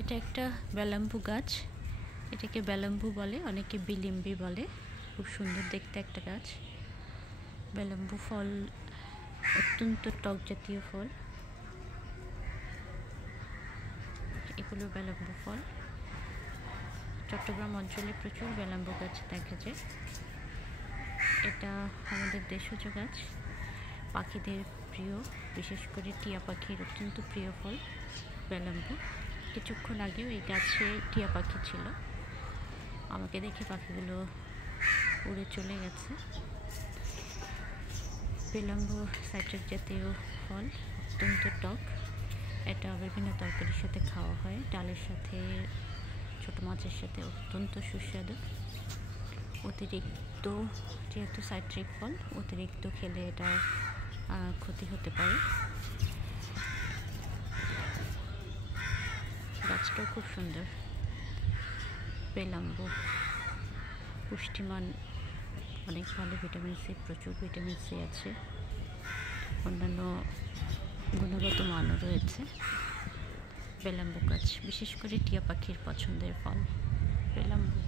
এটা একটা বেলাম্বু গাছ। এটাকে বেলাম্বু বলে, অনেকে বিলিম্বি বলে। খুব সুন্দর দেখতে একটা গাছ। বেলাম্বু ফল অত্যন্ত টক জাতীয় ফল। এগুলো বেলাম্বু ফল। চট্টগ্রাম অঞ্চলে প্রচুর বেলাম্বু গাছ দেখা যায়। এটা আমাদের দেশজ গাছ, পাখিদের প্রিয়, বিশেষ করে টিয়া পাখির অত্যন্ত প্রিয় ফল বেলাম্বু। কিছুক্ষণ আগেও এই গাছে টিয়া পাখি ছিল, আমাকে দেখে পাখিগুলো উড়ে চলে গেছে। বেলাম্বু সাইট্রিক জাতীয় ফল, অত্যন্ত টক। এটা বিভিন্ন তরকারির সাথে খাওয়া হয়, ডালের সাথে, ছোটো মাছের সাথে অত্যন্ত সুস্বাদু। অতিরিক্ত যেহেতু সাইট্রিক ফল, অতিরিক্ত খেলে এটা ক্ষতি হতে পারে। গাছটাও খুব সুন্দর। বেলাম্বু পুষ্টিমান, অনেক ভালো, ভিটামিন সি, প্রচুর ভিটামিন সি আছে, অন্যান্য গুণগত মানও রয়েছে। বেলাম্বু গাছ বিশেষ করে টিয়া পাখির পছন্দের ফল বেলাম্বু।